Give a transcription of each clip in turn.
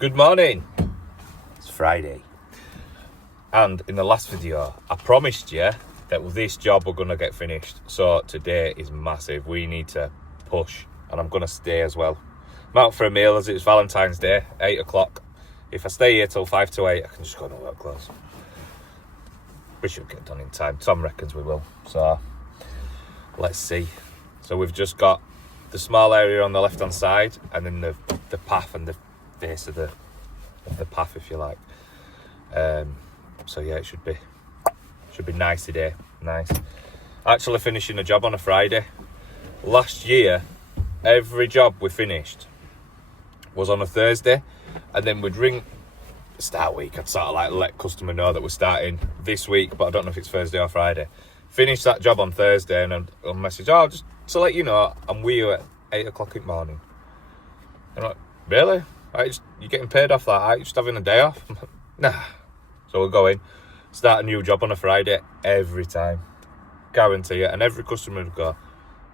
Good morning. It's Friday. And in the last video, I promised you that with this job we're going to get finished. So today is massive. We need to push, and I'm going to stay as well. I'm out for a meal as it's Valentine's Day, 8 o'clock. If I stay here till 5 to 8, I can just go to work clothes. We should get done in time. Tom reckons we will. So let's see. So we've just got the small area on the left-hand side, and then the path and the face of the path, if you like. So yeah, it should be nice today. Nice. Actually finishing a job on a Friday. Last year, every job we finished was on a Thursday, and then we'd ring start week. I'd sort of like let customer know that we're starting this week, but I don't know if it's Thursday or Friday. Finish that job on Thursday, and I'll message, just to let you know, I'm with you at 8 o'clock in the morning. And I'm like, really? You're getting paid off that? Are you just having a day off? Nah. So we'll go in, start a new job on a Friday every time. Guarantee it. And every customer would go,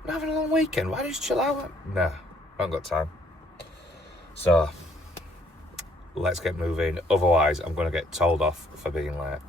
I'm having a long weekend. Why don't you just chill out? Nah, I haven't got time. So let's get moving. Otherwise, I'm going to get told off for being late.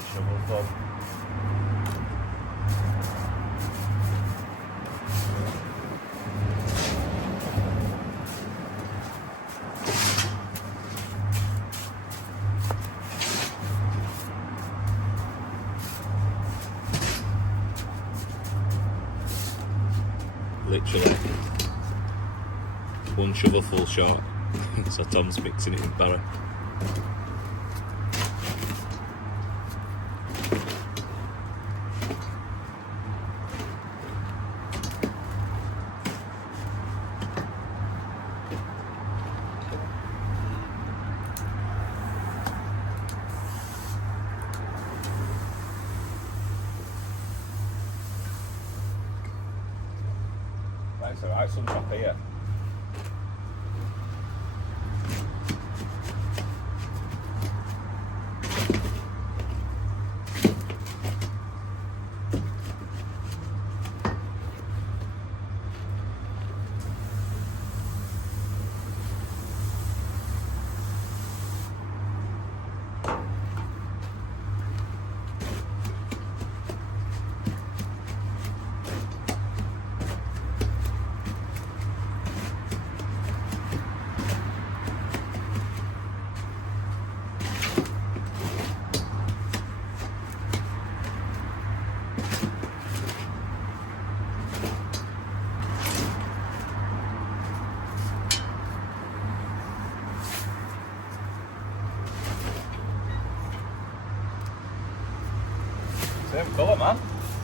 shovel full. Literally one shovel full short. So Tom's mixing it in barrow. That's alright, some top here. Same colour, man.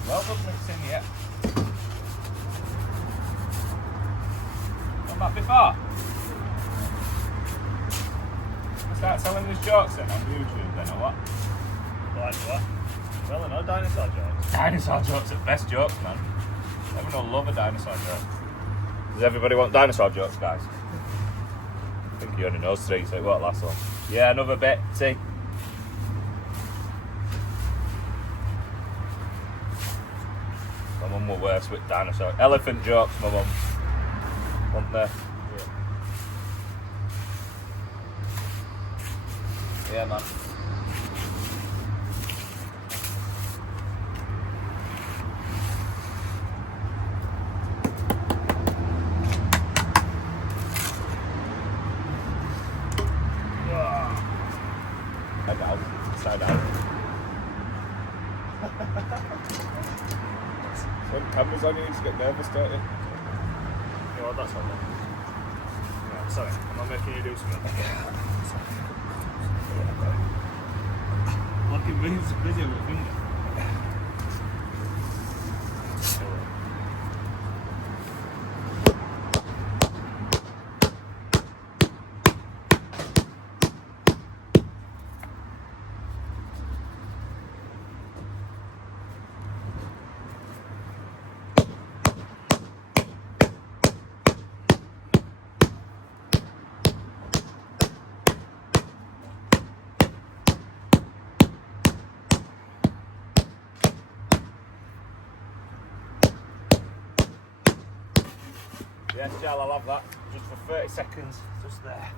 Well done mixing yet. Done that before? I start selling these jokes then on YouTube then or what? Like what? Well, I know dinosaur jokes. Dinosaur jokes are the best jokes, man. Everyone will love a dinosaur joke. Does everybody want dinosaur jokes, guys? I think you only know 3, so it won't last long. Yeah, another bit. See? My mum were worse with dinosaur. Elephant jokes, my mum. Weren't they? Yeah, man. Head out, side out. When cameras on you just get nervous, don't you? You know what, that's one then. Yeah, sorry, am I making you do something? Like it moves busy with a finger. Yes, Jal, I'll have that. Just for 30 seconds, just there.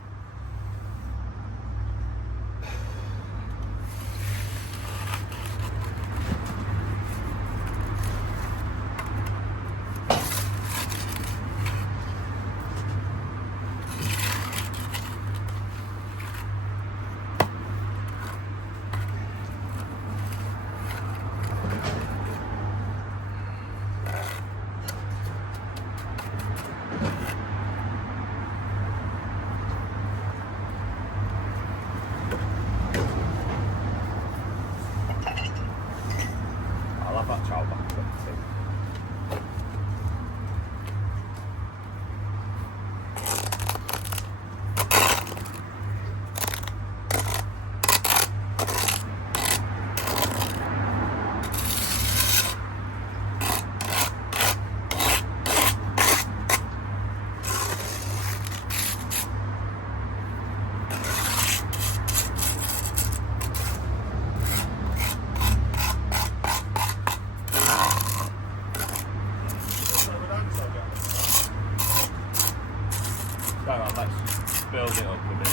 Hang on, let's build it up a bit.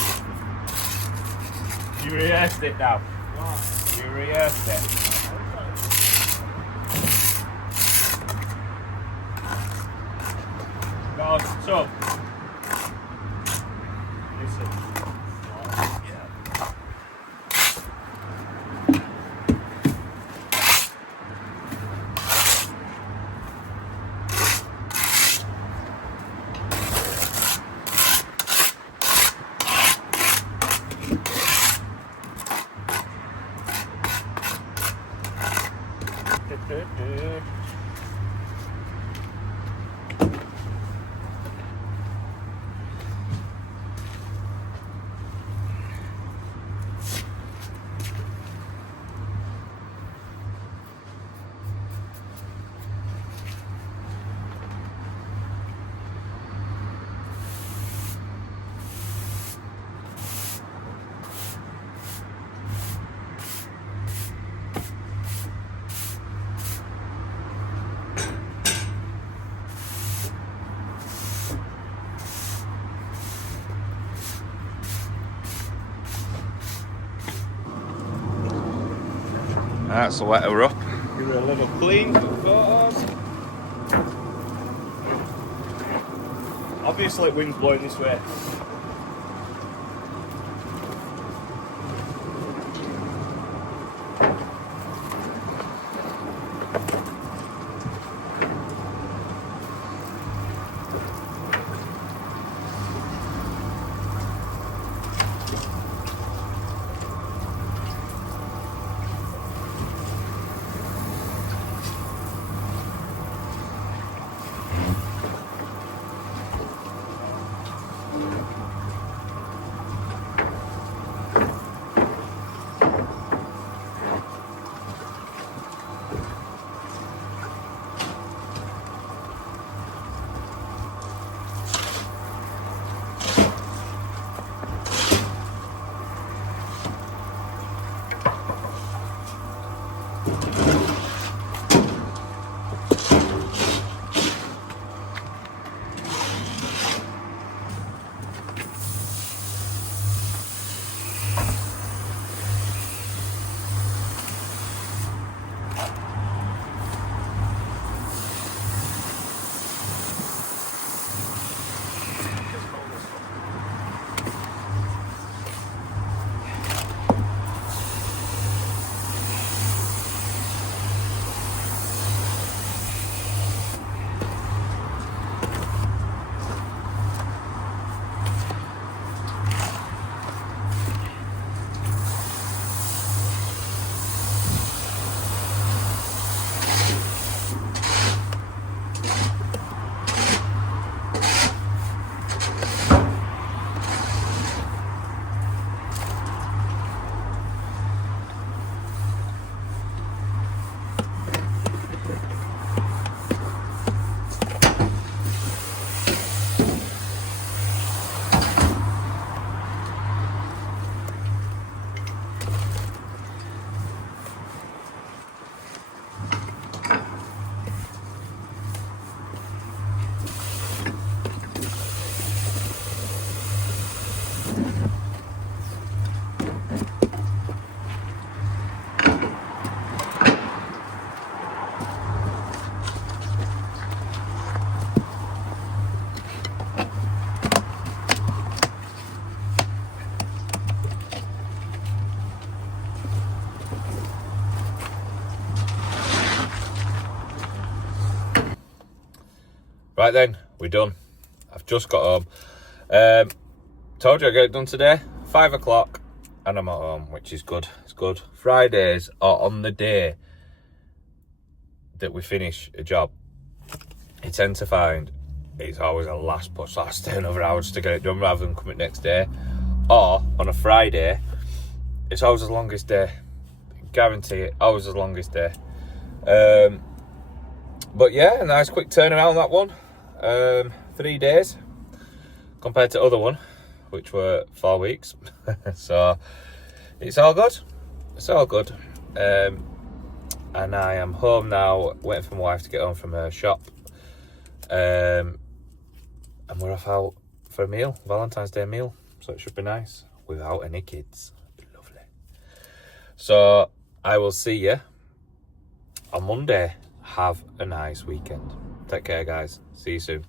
You rehearsed it now. What? You rehearsed it. Go, so. Alright, so wet her up. Give her a little clean for photos. Obviously, wind's blowing this way. Right then, we're done. I've just got home. Told you I'd get it done today. 5 o'clock and I'm at home, which is good. It's good. Fridays are on the day that we finish a job. You tend to find it's always a last push. So I stay another hour just to get it done rather than coming next day. Or on a Friday, it's always the longest day. Guarantee it, always the longest day. But yeah, a nice quick turnaround on that one. 3 days compared to other one, which were 4 weeks. So it's all good. It's all good. And I am home now, waiting for my wife to get home from her shop. And we're off out for a meal, Valentine's Day meal. So it should be nice without any kids. Lovely. So I will see you on Monday. Have a nice weekend. Take care, guys. See you soon.